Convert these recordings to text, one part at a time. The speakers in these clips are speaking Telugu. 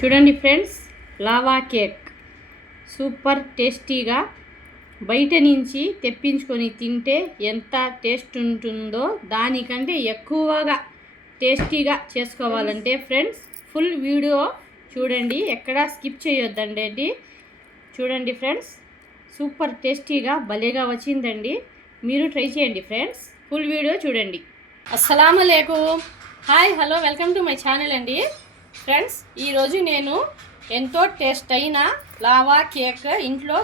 చూడండి ఫ్రెండ్స్, లావా కేక్ సూపర్ టేస్టీగా బయట నుంచి తెప్పించుకొని తింటే ఎంత టేస్ట్ ఉంటుందో దానికంటే ఎక్కువగా టేస్టీగా చేసుకోవాలంటే ఫ్రెండ్స్ ఫుల్ వీడియో చూడండి, ఎక్కడా స్కిప్ చేయొద్దండి. చూడండి ఫ్రెండ్స్, సూపర్ టేస్టీగా భలేగా వచ్చిందండి. మీరు ట్రై చేయండి ఫ్రెండ్స్, ఫుల్ వీడియో చూడండి. అస్సలాము అలైకుం, hi, hello, welcome to my channel అండి. ఫ్రెండ్స్, ఈరోజు నేను ఎంతో టేస్ట్ అయిన లావా కేక్ ఇంట్లో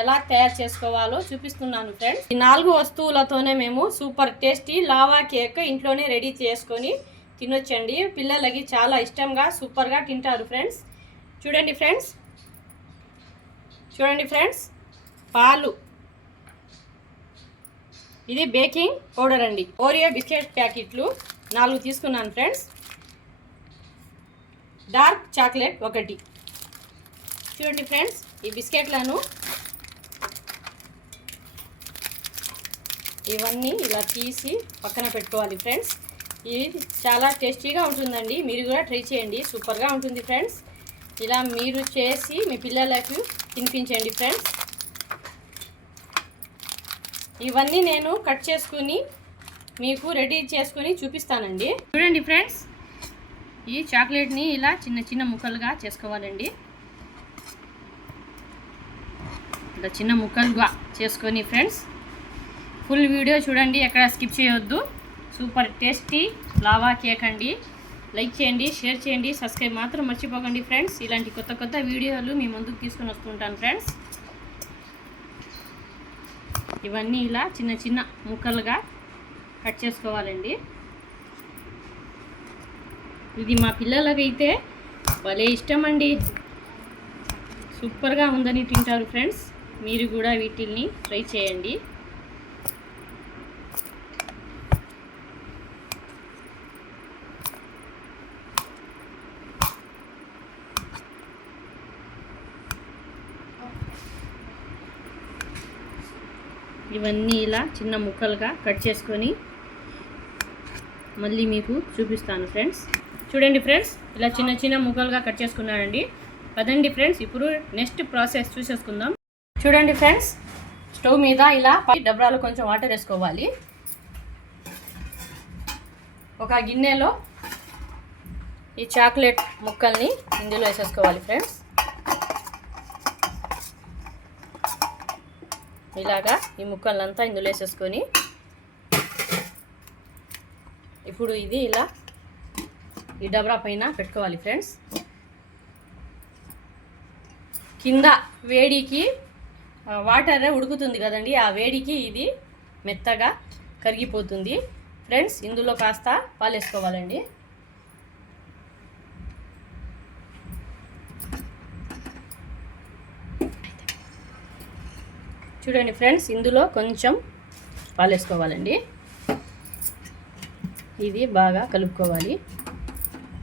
ఎలా తయారు చేసుకోవాలో చూపిస్తున్నాను ఫ్రెండ్స్. ఈ 4 వస్తువులతోనే మేము సూపర్ టేస్టీ లావా కేక్ ఇంట్లోనే రెడీ చేసుకొని తినొచ్చండి. పిల్లలకి చాలా ఇష్టంగా సూపర్గా తింటారు ఫ్రెండ్స్. చూడండి ఫ్రెండ్స్, పాలు, ఇది బేకింగ్ పౌడర్ అండి. ఓరియో బిస్కెట్ ప్యాకెట్లు 4 తీసుకున్నాను ఫ్రెండ్స్. Dark chocolate 1. చూడండి ఫ్రెండ్స్, ఈ బిస్కెట్లను ఇవన్నీ ఇలా తీసి పక్కన పెట్టుకోవాలి ఫ్రెండ్స్. ఇది చాలా టేస్టీగా ఉంటుందండి, మీరు కూడా ట్రై చేయండి, సూపర్గా ఉంటుంది ఫ్రెండ్స్. ఇలా మీరు చేసి మీ పిల్లలకు తినిపించండి ఫ్రెండ్స్. ఇవన్నీ నేను కట్ చేసుకుని మీకు రెడీ చేసుకొని చూపిస్తానండి. చూడండి ఫ్రెండ్స్, ఈ చాక్లెట్ని ఇలా చిన్న చిన్న ముక్కలుగా చేసుకోవాలండి. ఇలా చిన్న ముక్కలుగా చేసుకొని ఫ్రెండ్స్ ఫుల్ వీడియో చూడండి, ఎక్కడ స్కిప్ చేయొద్దు. సూపర్ టేస్టీ లావా కేక్ అండి. లైక్ చేయండి, షేర్ చేయండి, సబ్స్క్రైబ్ మాత్రం మర్చిపోకండి ఫ్రెండ్స్. ఇలాంటి కొత్త వీడియోలు మీ ముందుకు తీసుకొని వస్తుంటాను ఫ్రెండ్స్. ఇవన్నీ ఇలా చిన్న చిన్న ముక్కలుగా కట్ చేసుకోవాలండి. ఇది మా పిల్లలకైతే భలే ఇష్టం అండి, సూపర్గా ఉందని తింటారు ఫ్రెండ్స్. మీరు కూడా వీటిల్ని ట్రై చేయండి. ఇవన్నీ ఇలా చిన్న ముక్కలుగా కట్ చేసుకొని మళ్ళీ మీకు చూపిస్తాను ఫ్రెండ్స్. చూడండి ఫ్రెండ్స్, ఇలా చిన్న చిన్న ముక్కలుగా కట్ చేసుకున్నానండి. పదండి ఫ్రెండ్స్, ఇప్పుడు నెక్స్ట్ ప్రాసెస్ చూసేసుకుందాం. చూడండి ఫ్రెండ్స్, స్టవ్ మీద ఇలా డబ్రాలో కొంచెం వాటర్ వేసుకోవాలి. ఒక గిన్నెలో ఈ చాక్లెట్ ముక్కల్ని ఇందులో వేసేసుకోవాలి ఫ్రెండ్స్. ఇలాగా ఈ ముక్కలంతా ఇందులో వేసేసుకొని ఇప్పుడు ఇది ఇలా ఈ డబ్రా పైన పెట్టుకోవాలి ఫ్రెండ్స్. కింద వేడికి వాటర్ ఉడుకుతుంది కదండి, ఆ వేడికి ఇది మెత్తగా కరిగిపోతుంది ఫ్రెండ్స్. ఇందులో కాస్త పాలు వేసుకోవాలండి. చూడండి ఫ్రెండ్స్, ఇందులో కొంచెం పాలు వేసుకోవాలండి. ఇది బాగా కలుపుకోవాలి.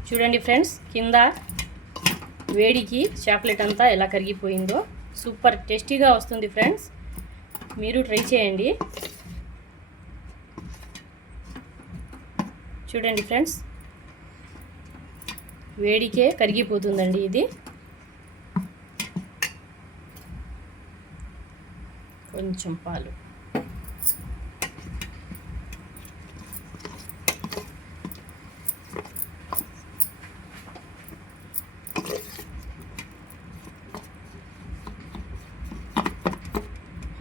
చూడండి ఫ్రెండ్స్, కింద వేడికి చాక్లెట్ అంతా ఎలా కరిగిపోయిందో సూపర్ టేస్టీగా వస్తుంది ఫ్రెండ్స్. మీరు ట్రై చేయండి. చూడండి ఫ్రెండ్స్, వేడికే కరిగిపోతుందండి ఇది. కొంచెం పాలు,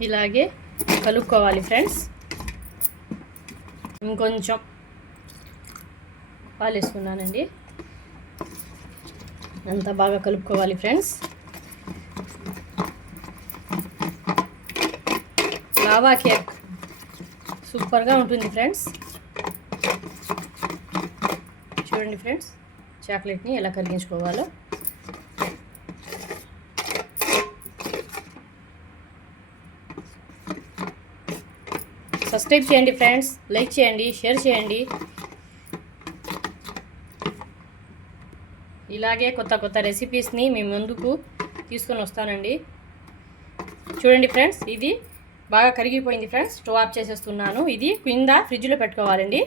ఇలాగే కలుపుకోవాలి ఫ్రెండ్స్. ఇంకొంచెం పాలు వేసుకున్నానండి. అంతా బాగా కలుపుకోవాలి ఫ్రెండ్స్. లావా కేక్ సూపర్గా ఉంటుంది ఫ్రెండ్స్. చూడండి ఫ్రెండ్స్, చాక్లెట్ని ఎలా కరిగించుకోవాలో. సబ్స్క్రైబ్ చేయండి ఫ్రెండ్స్, లైక్ చేయండి, షేర్ చేయండి. ఇలాగే కొత్త రెసిపీస్ని మీ ముందుకు తీసుకొని వస్తానండి. చూడండి ఫ్రెండ్స్, ఇది బాగా కరిగిపోయింది ఫ్రెండ్స్. స్టవ్ ఆఫ్ చేసేస్తున్నాను. ఇది కింద ఫ్రిడ్జ్లో పెట్టుకోవాలండి.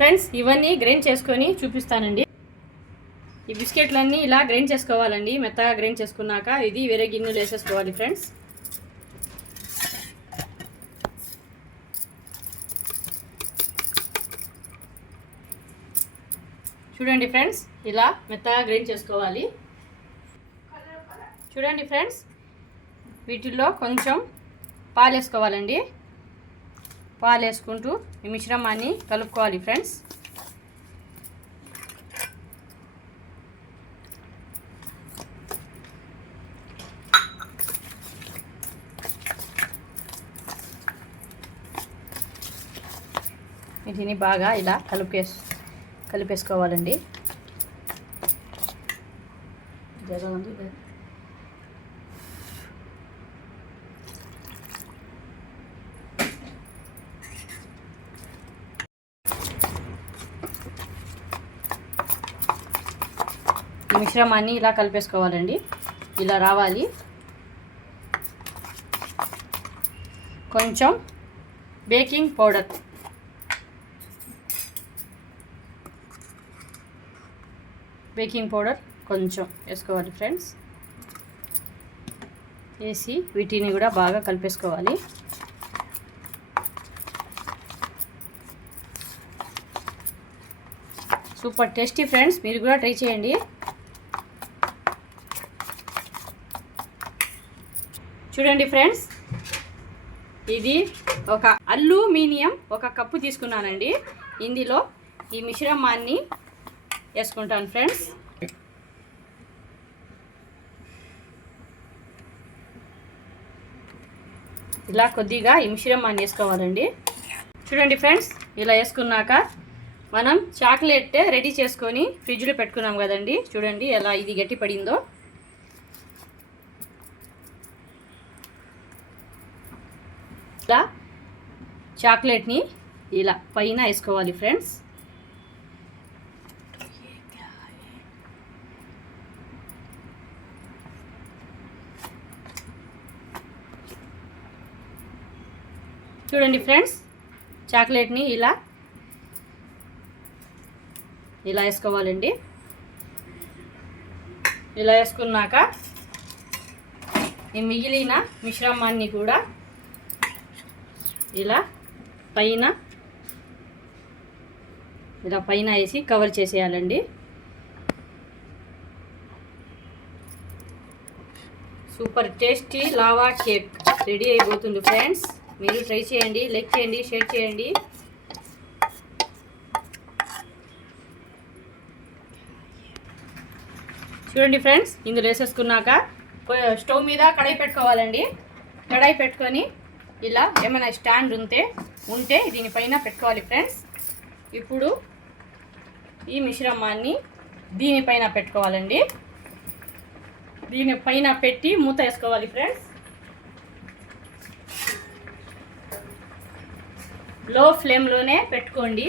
ఫ్రెండ్స్ ఇవన్నీ గ్రైండ్ చేసుకొని చూపిస్తానండి. ఈ బిస్కెట్లన్నీ ఇలా గ్రైండ్ చేసుకోవాలండి. మెత్తగా గ్రైండ్ చేసుకున్నాక ఇది వేరే గిన్నెలు వేసేసుకోవాలి ఫ్రెండ్స్. చూడండి ఫ్రెండ్స్, ఇలా మెత్తగా గ్రైండ్ చేసుకోవాలి. చూడండి ఫ్రెండ్స్, వీటిల్లో కొంచెం పాలు వేసుకోవాలండి. పాలు వేసుకుంటూ ఈ మిశ్రమాన్ని కలుపుకోవాలి ఫ్రెండ్స్. వీటిని బాగా ఇలా కలిపేసుకోవాలండి. ఈ మిశ్రమాన్ని ఇలా కలిపేసుకోవాలండి. ఇలా రావాలి. కొంచెం బేకింగ్ పౌడర్ కొంచెం వేసుకోవాలి ఫ్రెండ్స్. వేసి వీటిని కూడా బాగా కలిపేసుకోవాలి. సూపర్ టేస్టీ ఫ్రెండ్స్, మీరు కూడా ట్రై చేయండి. చూడండి ఫ్రెండ్స్, ఇది ఒక అల్యూమినియం ఒక కప్పు తీసుకున్నానండి. ఇందులో ఈ మిశ్రమాన్ని వేసుకుంటాను ఫ్రెండ్స్. ఇలా కొద్దిగా ఈ మిశ్రమాన్ని వేసుకోవాలండి. చూడండి ఫ్రెండ్స్, ఇలా వేసుకున్నాక మనం చాక్లెట్ రెడీ చేసుకొని ఫ్రిడ్జ్లో పెట్టుకున్నాం కదండి. చూడండి ఎలా ఇది గట్టి పడిందో. ఇలా చాక్లెట్ని ఇలా పైన వేసుకోవాలి ఫ్రెండ్స్. చూడండి ఫ్రెండ్స్, చాక్లెట్ని ఇలా వేసుకోవాలండి. ఇలా వేసుకున్నాక ఈ మిగిలిన మిశ్రమాన్ని కూడా ఇలా పైన వేసి కవర్ చేసేయాలండి. Super tasty lava cake ready అయిపోతుంది ఫ్రెండ్స్. మీరు ట్రై చేయండి, లైక్ చేయండి, షేర్ చేయండి. చూడండి ఫ్రెండ్స్, ఇందులో వేసేసుకున్నాక స్టవ్ మీద కడాయి పెట్టుకోవాలండి. కడాయి పెట్టుకొని ఇలా ఏమైనా స్టాండ్ ఉంటే దీనిపైన పెట్టుకోవాలి ఫ్రెండ్స్. ఇప్పుడు ఈ మిశ్రమాన్ని దీనిపైన పెట్టుకోవాలండి. దీనిపైన పెట్టి మూత వేసుకోవాలి ఫ్రెండ్స్. లో ఫ్లేమ్లోనే పెట్టుకోండి.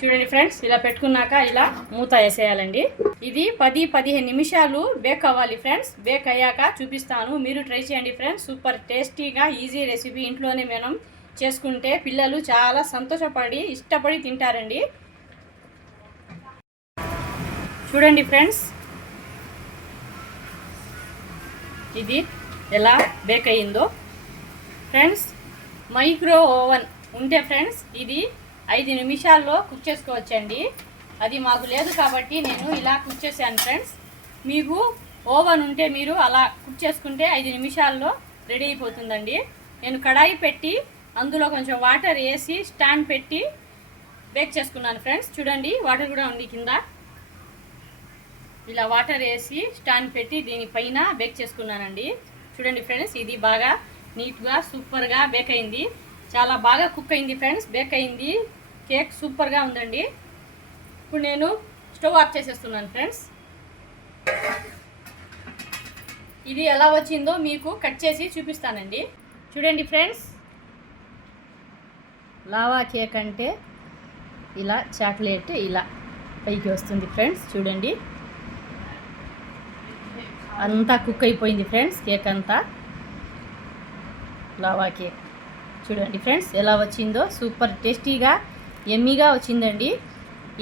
చూడండి ఫ్రెండ్స్, ఇలా పెట్టుకున్నాక ఇలా మూత వేసేయాలండి. ఇది 10-15 నిమిషాలు బేక్ అవ్వాలి ఫ్రెండ్స్. బేక్ అయ్యాక చూపిస్తాను, మీరు ట్రై చేయండి ఫ్రెండ్స్. సూపర్ టేస్టీగా ఈజీ రెసిపీ ఇంట్లోనే మనం చేసుకుంటే పిల్లలు చాలా సంతోషపడి ఇష్టపడి తింటారండి. చూడండి ఫ్రెండ్స్, ఇది ఎలా బేక్ అయ్యిందో. ఫ్రెండ్స్, మైక్రో ఓవెన్ ఉంటే ఫ్రెండ్స్ ఇది 5 నిమిషాల్లో కుక్ చేసుకోవచ్చండి. అది మాకు లేదు కాబట్టి నేను ఇలా కుక్ చేశాను ఫ్రెండ్స్. మీకు ఓవెన్ ఉంటే మీరు అలా కుక్ చేసుకుంటే 5 నిమిషాల్లో రెడీ అయిపోతుందండి. నేను కడాయి పెట్టి అందులో కొంచెం వాటర్ వేసి స్టాండ్ పెట్టి బేక్ చేసుకున్నాను ఫ్రెండ్స్. చూడండి, వాటర్ కూడా ఉంది కింద. ఇలా వాటర్ వేసి స్టాండ్ పెట్టి దీనిపైన బేక్ చేసుకున్నానండి. చూడండి ఫ్రెండ్స్, ఇది బాగా నీట్గా సూపర్గా బేక్ అయింది. చాలా బాగా కుక్ అయింది ఫ్రెండ్స్, బేక్ అయింది. కేక్ సూపర్గా ఉందండి. ఇప్పుడు నేను స్టవ్ ఆఫ్ చేసేస్తున్నాను ఫ్రెండ్స్. ఇది ఎలా వచ్చిందో మీకు కట్ చేసి చూపిస్తానండి. చూడండి ఫ్రెండ్స్, లావా కేక్ అంటే ఇలా చాక్లెట్ ఇలా పైకి వస్తుంది ఫ్రెండ్స్. చూడండి, అంతా కుక్ అయిపోయింది ఫ్రెండ్స్ కేక్ అంతా. లావా కేక్ చూడండి ఫ్రెండ్స్ ఎలా వచ్చిందో. సూపర్ టేస్టీగా ఎమ్మీగా వచ్చిందండి.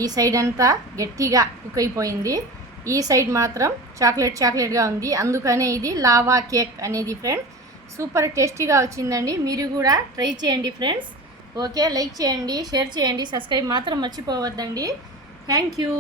ఈ సైడ్ అంతా గట్టిగా కుక్ అయిపోయింది, ఈ సైడ్ మాత్రం చాక్లెట్గా ఉంది. అందుకనే ఇది లావా కేక్ అనేది ఫ్రెండ్స్. సూపర్ టేస్టీగా వచ్చిందండి. మీరు కూడా ట్రై చేయండి ఫ్రెండ్స్. ఓకే, లైక్ చేయండి, షేర్ చేయండి, సబ్స్క్రైబ్ మాత్రం మర్చిపోవద్దండి. Thank you.